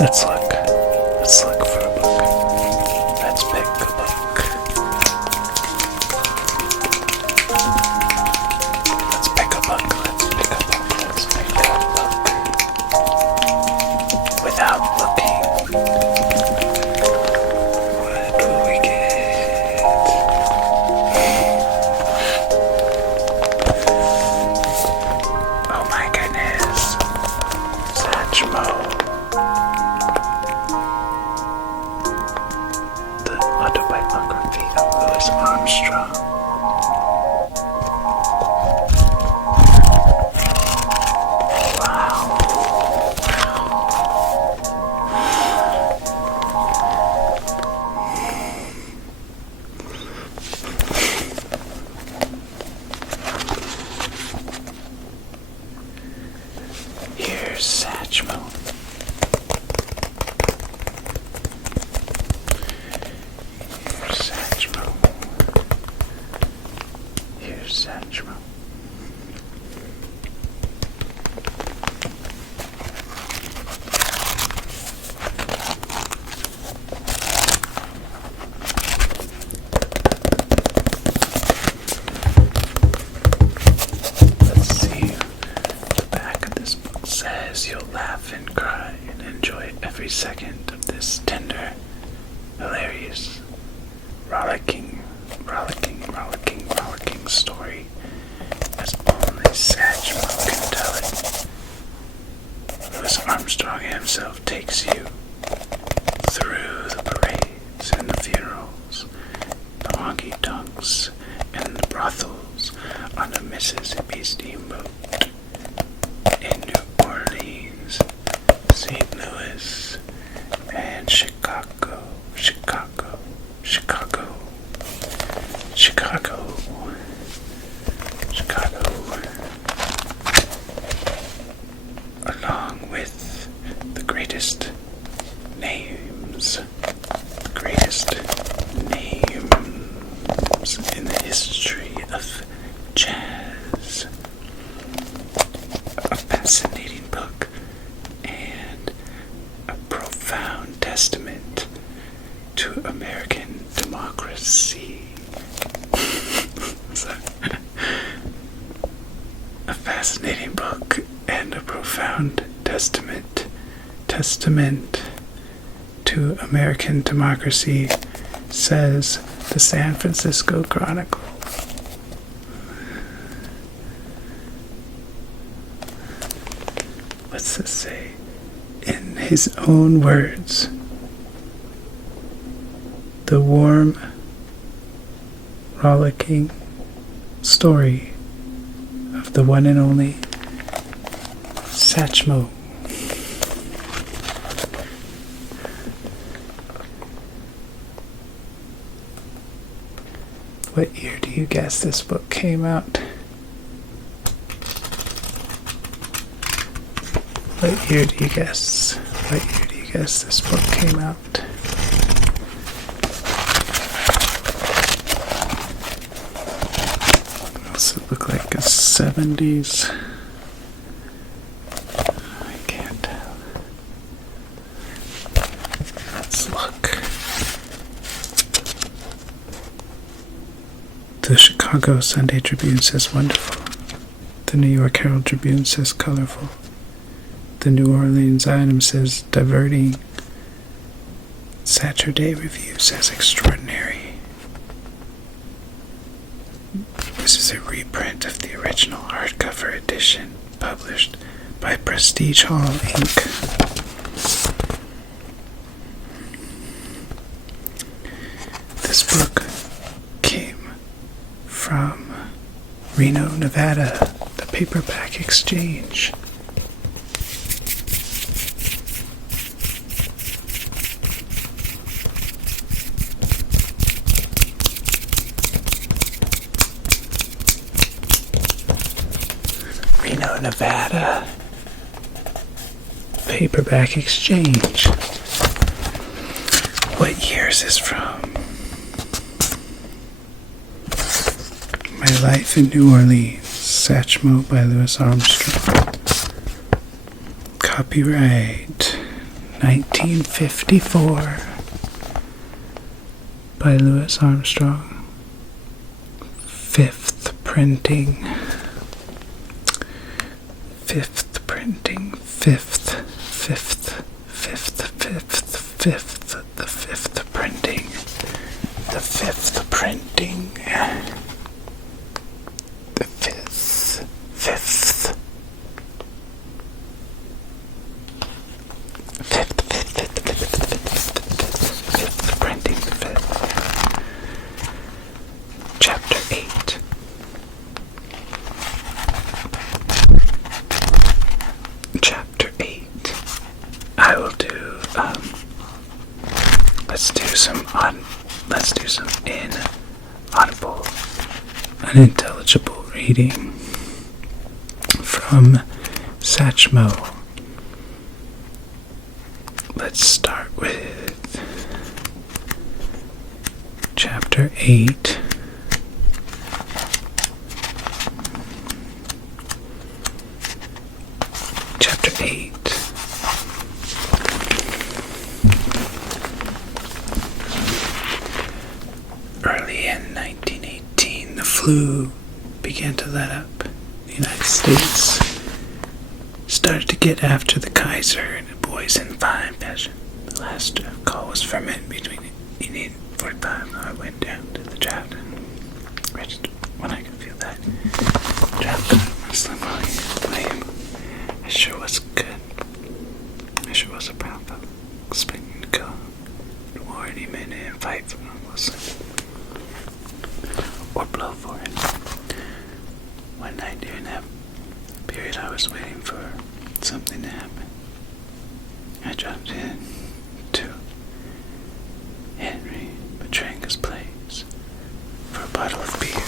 Let's look. Let's look for a book. Let's pick a book. Let's pick a book. Let's pick a book. Let's pick a book. Without looking. What will we get? Oh my goodness. Satchmo. The autobiography of Louis Armstrong. Wow. Here's Satchmo. Here's Satchmo. Let's see. The back of this book says you'll laugh and cry and enjoy every second of this tender, hilarious, rollicking story as only Satchmo can tell it. Louis Armstrong himself takes you through the parades and the funerals, the honky-tonks and the brothels on the Mississippi Steamboat in New Orleans, St. Louis, and Chicago. Along with the greatest names in the history of jazz. A fascinating book and a profound testament to American democracy. A fascinating book and a profound testament to American democracy, says the San Francisco Chronicle. What's this say? In his own words, the warm, rollicking story of the one and only Satchmo. What year do you guess this book came out? What year do you guess this book came out? Does it look like a 70s? I can't tell. Let's look. The Chicago Sunday Tribune says wonderful. The New York Herald Tribune says colorful. The New Orleans Item says diverting. Saturday Review says extraordinary. This is a reprint of the original hardcover edition published by Prestige Hall, Inc. This book came from Reno, Nevada, the Paperback Exchange. Reno, Nevada, Paperback Exchange. What year is this from? My Life in New Orleans, Satchmo by Louis Armstrong. Copyright 1954 by Louis Armstrong. Fifth printing. Fifth printing. Fifth. The fifth printing. The fifth printing. The fifth. Fifth printing. Fifth. Chapter 8. Chapter 8. I will do, let's do some inaudible, unintelligible reading from Satchmo. Let's start with Chapter 8. Chapter 8. Early in 1918, the flu began to let up. The United States started to get after the Kaiser and the boys in fine fashion. The last call was for men between 18 and 45. I went down to the draft and registered when I could feel that. Draft Muslim William. I sure was good. I sure was a proud fellow, expecting to go to war any minute and fight for a Muslim. Or blow for it. One night during that period, I was waiting for something to happen. I dropped in to Henry Petranga's place for a bottle of beer.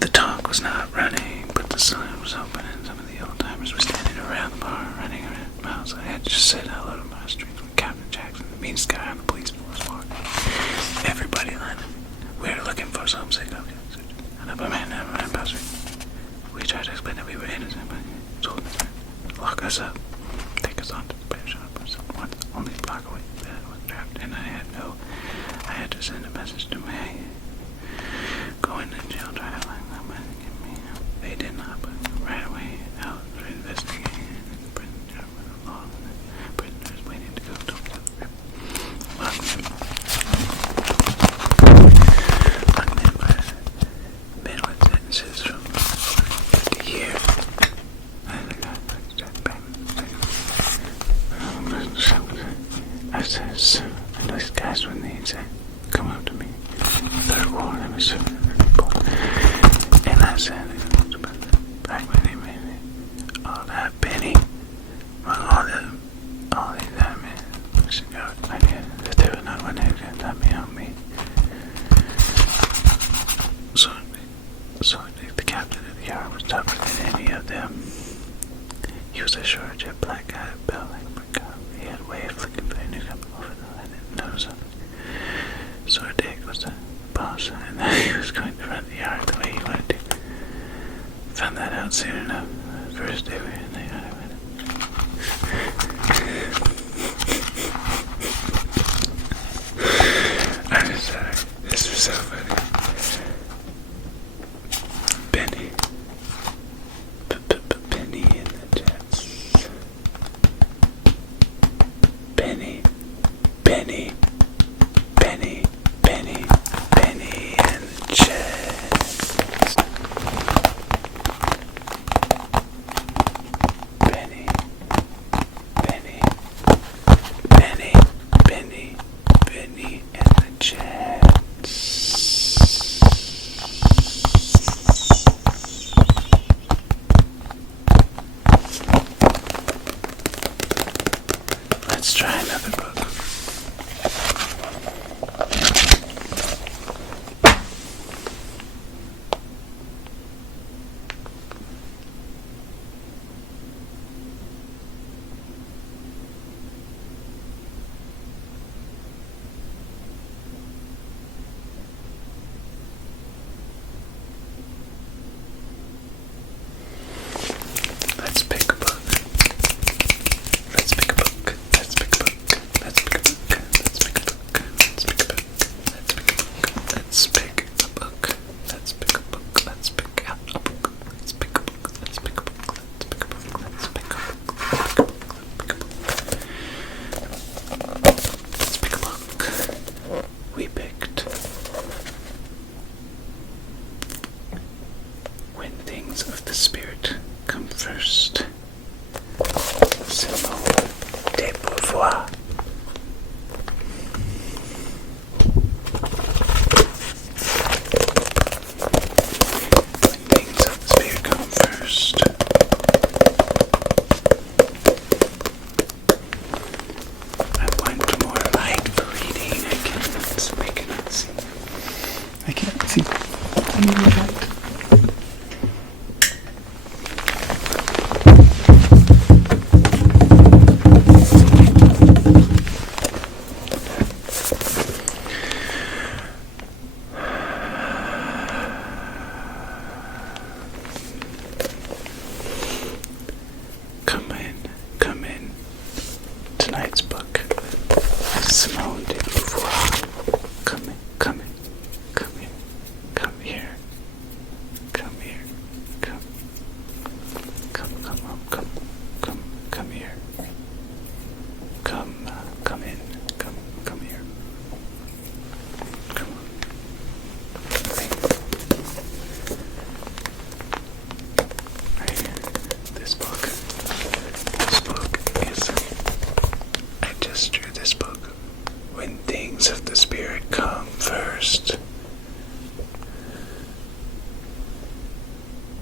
The talk was not running, but the sign was open and some of the old-timers were standing around the bar, running around miles. I had just said hello to my street when Captain Jackson, the meanest guy on the police force, walked. Everybody lined up. We were looking for some sick of another man passed me. We tried to explain that we were innocent, but he told us to lock us up, take us on to the bear shop or something. Only a block away. That was trapped, and I had to send a message to my going to jail, try to find someone to get me. They did not, but right away I was investigating in the prison yard with the law, and the prisoners waiting to go to the locked them by men with sentences from 50 years. I says, and these guys when they said, come up to me. Third war, there was so many people. And I said, back when they made it, all that penny, all these men, I knew that they were not one who could not help me. So the captain of the yard was tougher than any of them. He was a short, jet black guy, built like a brick cop. He had a way of looking for a newcomer over the line and nose up. So Dick was the boss, and he was going to run the yard the way he wanted to. Found that out soon enough. The first day we were in the yard, I went I'm just sorry. This was so funny. Penny. Penny in the jets. Penny. Penny. Penny. Penny. Penny in the jets. Penny.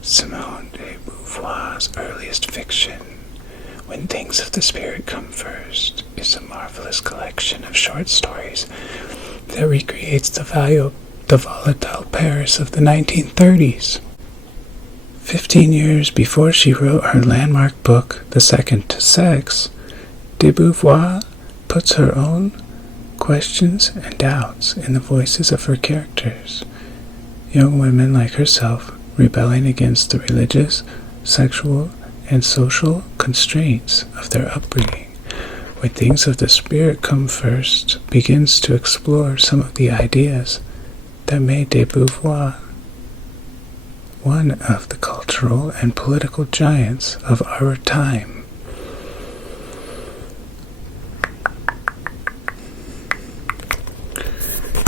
Simone de Beauvoir's earliest fiction, When Things of the Spirit Come First, is a marvelous collection of short stories that recreates the volatile Paris of the 1930s. 15 years before she wrote her landmark book, The Second to Sex, de Beauvoir puts her own questions and doubts in the voices of her characters, young women like herself rebelling against the religious, sexual, and social constraints of their upbringing. When Things of the Spirit Come First begins to explore some of the ideas that made de Beauvoir one of the cultural and political giants of our time.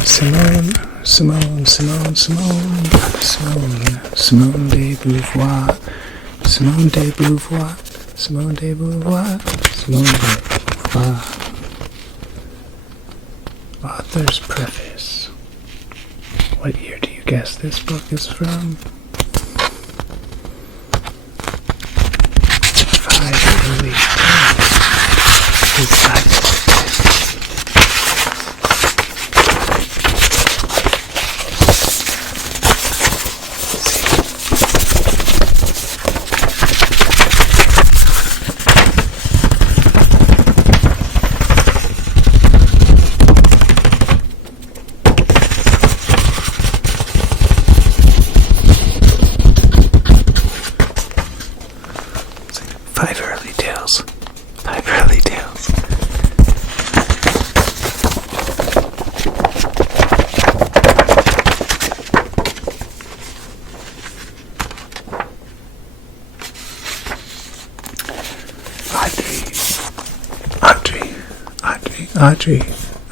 Simone de Beauvoir, Simone de Beauvoir. Author's preface. What year do you guess this book is from? 5 early tales.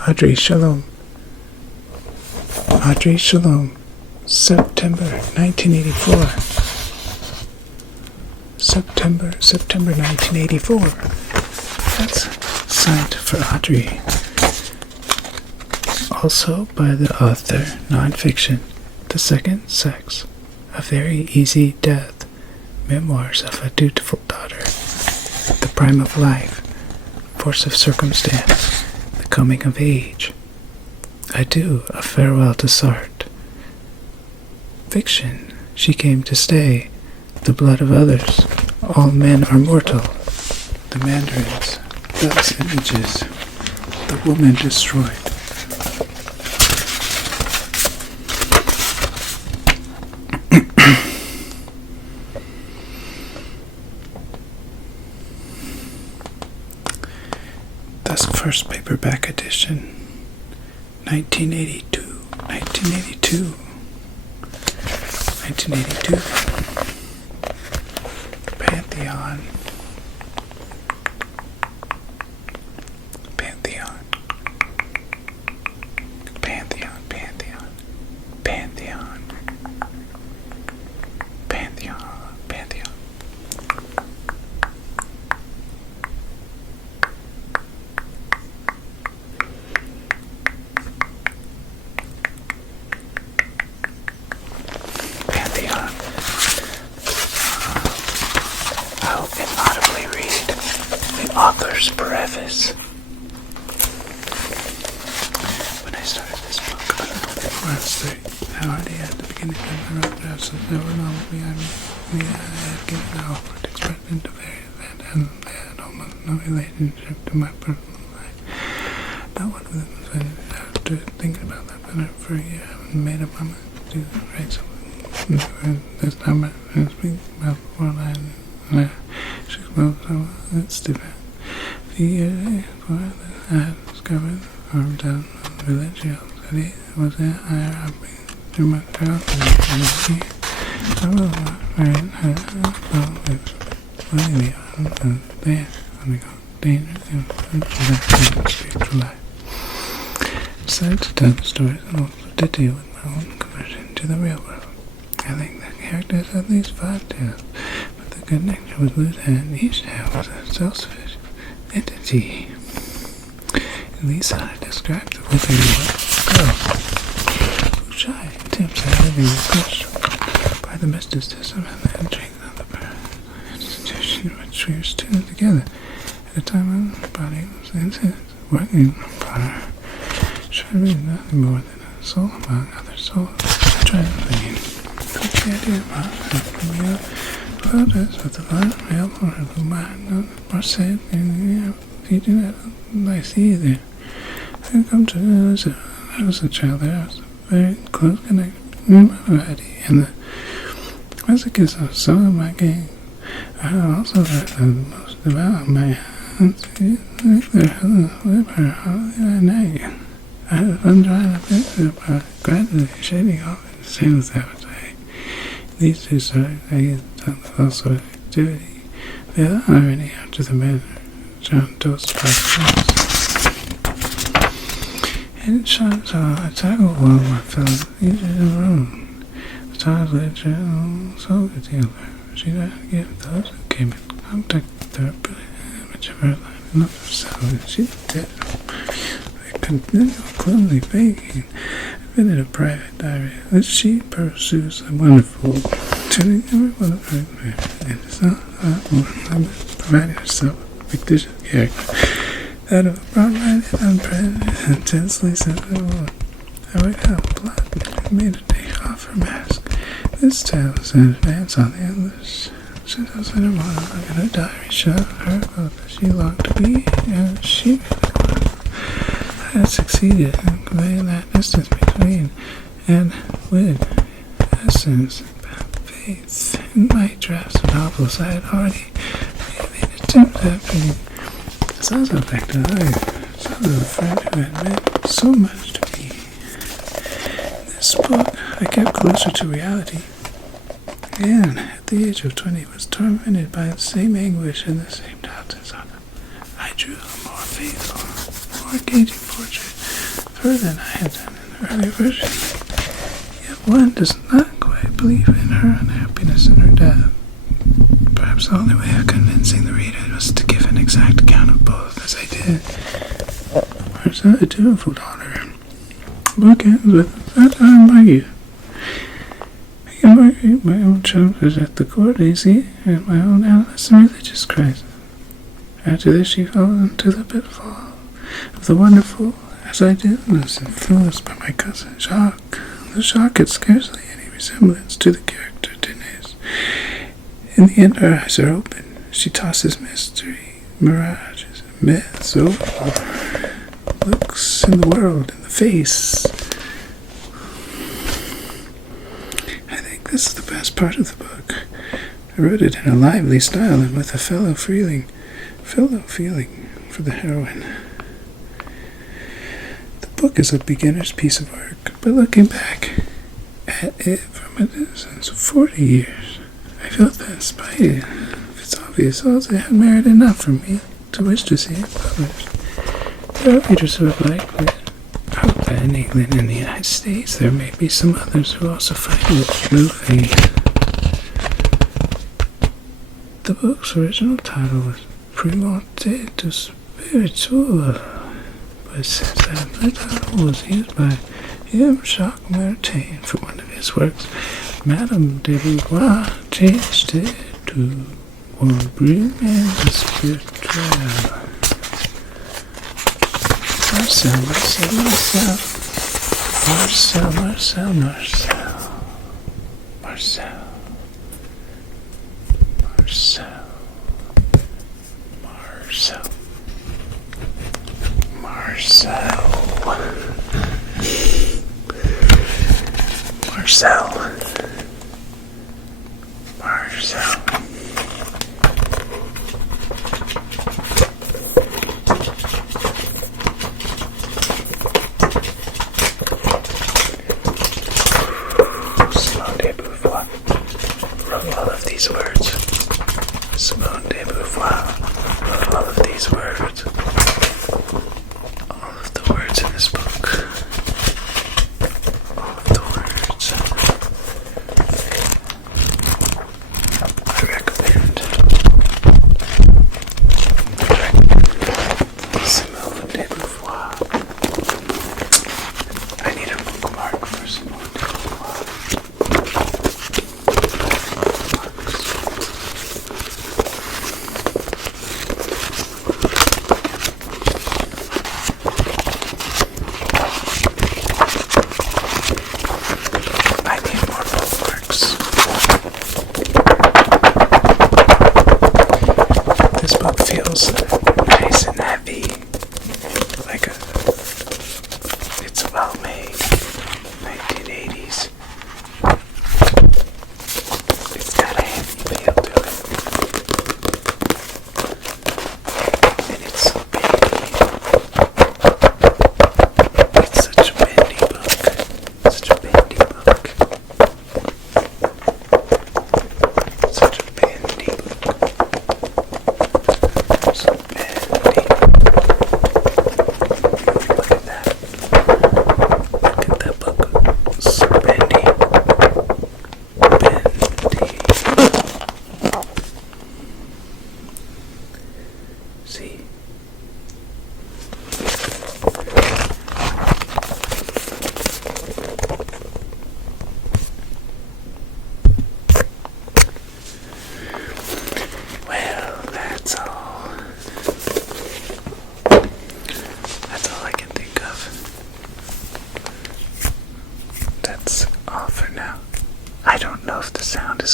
Audrey, shalom. Audrey, shalom. September 1984. September 1984. That's signed for Audrey. Also by the author, nonfiction, The Second Sex, A Very Easy Death, Memoirs of a Dutiful Daughter, The Prime of Life, Force of Circumstance, The Coming of Age, Adieu, A Farewell to Sartre. Fiction, She Came to Stay, The Blood of Others, All Men Are Mortal, The Mandarins, Those Images, The Woman Destroyed. That's first paperback edition, 1982. Pantheon. I'll inaudibly read the author's preface. When I started this book, I already at the beginning of my rough drafts, so there were novels behind me. I had given out for expression to various events, and they had almost no relationship to my personal life. Not one of them was after thinking about that better for a year. I haven't made up my mind to write something. This time I speak about before I should go, so it's different. A few years before I had discovered down religiosity was it I been to my child and I was not very believe me on the dangerous and spiritual life. Besides to tell the stories and also to deal with my own conversion to the real world. I think the characters had at least 5 tails, but the connection was loose and each tail was a self-sufficient entity. At least I described the within girl. Who shy attempts at living with question, but by the mysticism and the intrigue of the institution which we are still together. At a time when the body was working upon her, should be nothing more than a soul among other souls. Translating. Took the idea of from the photos of the light male or the mind of Marseille and the teaching at Lycée there. I come to know I was a child there. I was very close connected with my variety and the masochists of some of my gang. I also learned the most about my hands. Their whipper holiday night. I had fun trying to picture about gradually shading off in the same as appetite. These two started to all sort of activity. The other irony after the manner John toast by and it shines on I tackled one of my fellows each in the room. The times later, so good together. She tried to give those who came in contact with her brilliant image of her life and of herself, and she did. They continued clumsily faking. In a private diary, that she pursues a wonderful, turning every one of her and it's not providing herself a fictitious character, that of a broad-minded, unprejudiced, intensely sensitive woman. I would have blood and made her take off her mask. This tale was in advance on the others. She was in her monologue in her diary, showed her about that she longed to be, and she really was. I had succeeded in conveying that distance between and with essence and faith. In my drafts of novels, I had already made an attempt at bringing some back to life, some of the friend who had meant so much to me. In this book, I kept closer to reality, and at the age of 20 was tormented by the same anguish and the same doubts as others. I drew a more faithful, more engaging portrait, further than I had done in the earlier version. Yet one does not quite believe in her unhappiness and her death. Perhaps the only way of convincing the reader was to give an exact account of both, as I did. Marcel, a dutiful daughter. The book ends with that time by you. My own childhood at the court, AC, and my own adolescent religious crisis. After this, she fell into the pitfall of the wonderful, as I did, was influenced by my cousin Jacques. The Jacques had scarcely any resemblance to the character Denise. In the end, her eyes are open. She tosses mystery, mirages, myths over, looks in the world, in the face. I think this is the best part of the book. I wrote it in a lively style and with a fellow feeling for the heroine. The book is a beginner's piece of work, but looking back at it from a distance of 40 years, I felt that in spite of its obvious faults, it had merit enough for me to wish to see it published. There are readers who have liked it. I hope that in England and the United States there may be some others who also find it moving. The book's original title was Primordial to Spiritual, but since then the title was used by M. Jacques Maritain for one of his works, Madame de Beauvoir changed it to Audrey and the Spiritual. Marcel. Simone de Beauvoir wrote all of these words. Simone de Beauvoir wrote all of these words. All of the words in this book. All of the words. I recommend Simone de Beauvoir. I need a bookmark for Simone de Beauvoir.